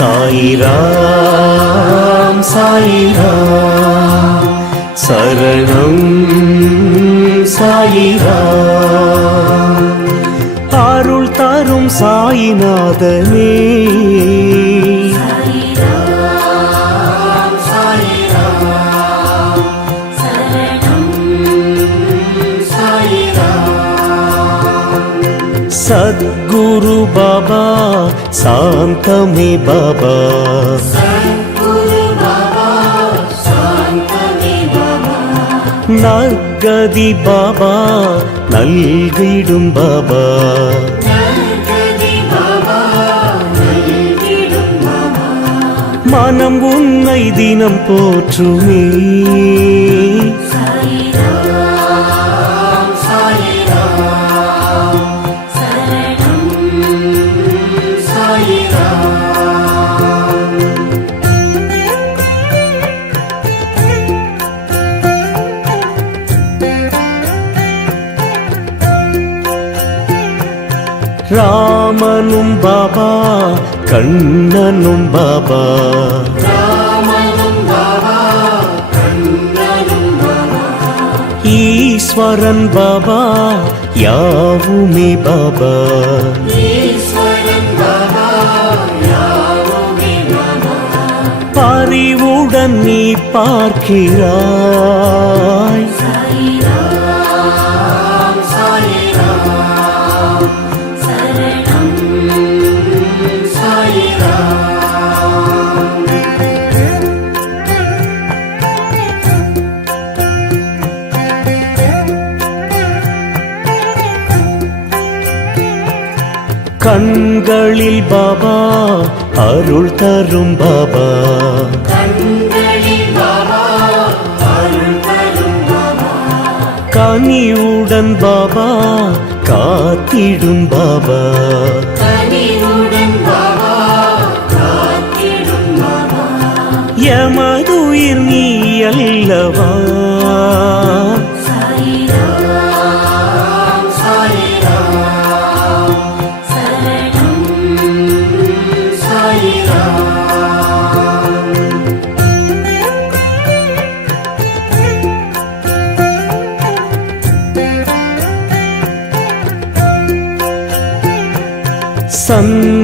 சாயிராம் சாயிராம். சரணம் சாயிராம். அருள் தரும் சாயிநாதனே. சாந்தமே பாபா. நற்கதி பாபா நல்கிடும் பாபா. மனம் உன்னை தினம் போற்றுமே. ராமனும் பாபா கண்ணனும் பாபா. ஈஸ்வரன் பாபா யாவுமே பாபா. பறிவுடன் நீ பார்க்கிறாய். கண்களில் பாபா அருள் தரும் பாபா. கனிவுடன் பாபா காத்திடும் பாபா. எமதுயிர் நீ அல்லவா?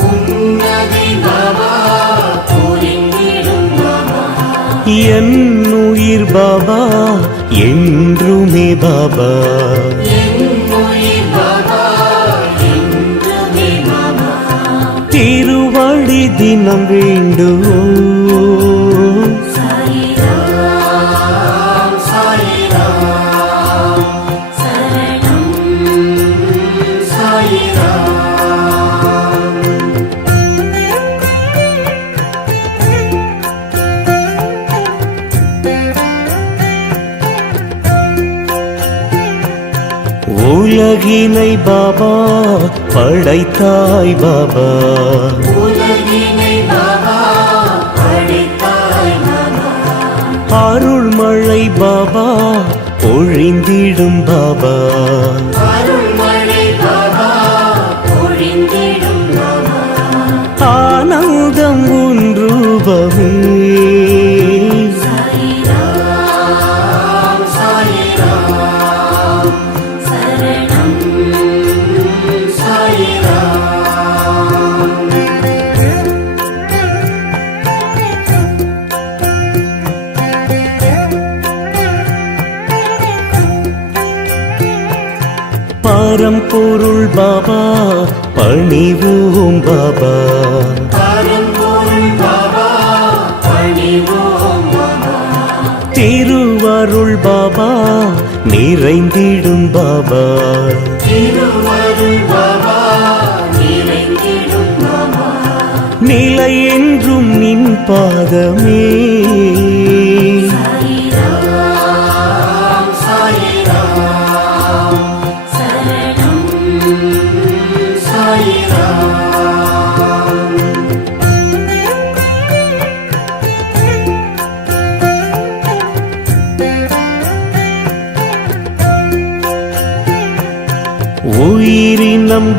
புன்னகை பாபா புரிந்திடும் பாபா. என் உயிர் பாபா என்றுமே பாபா. திருவழி தினம் வேண்டும். உலகினை பாபா படைத்தாய் பாபா. அருள்மழை பாபா பொழிந்திடும் பாபா. பரம்பொருள் பாபா பணிவோம் பாபா. திருவருள் பாபா நிறைந்திடும் பாபா. நிலை என்றும் நின் பாதமே.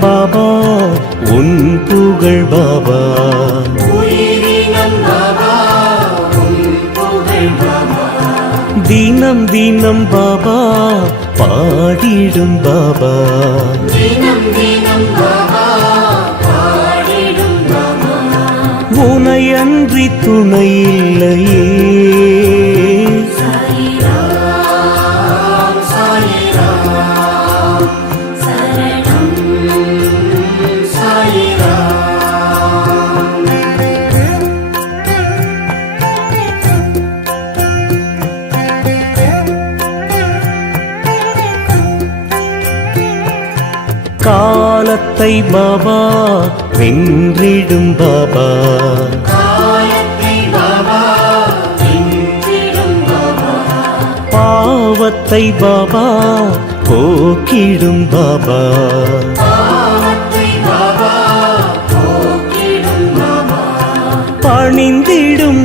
பாபா உன் புகழ் பாபா. தினம் தினம் பாபா பாடிடும் பாபா. உனையன்றி துணை காலத்தை பாபா வென்றிடும் பாபா. பாவத்தை பாபா போக்கிடும் பாபா. பணிந்திடும்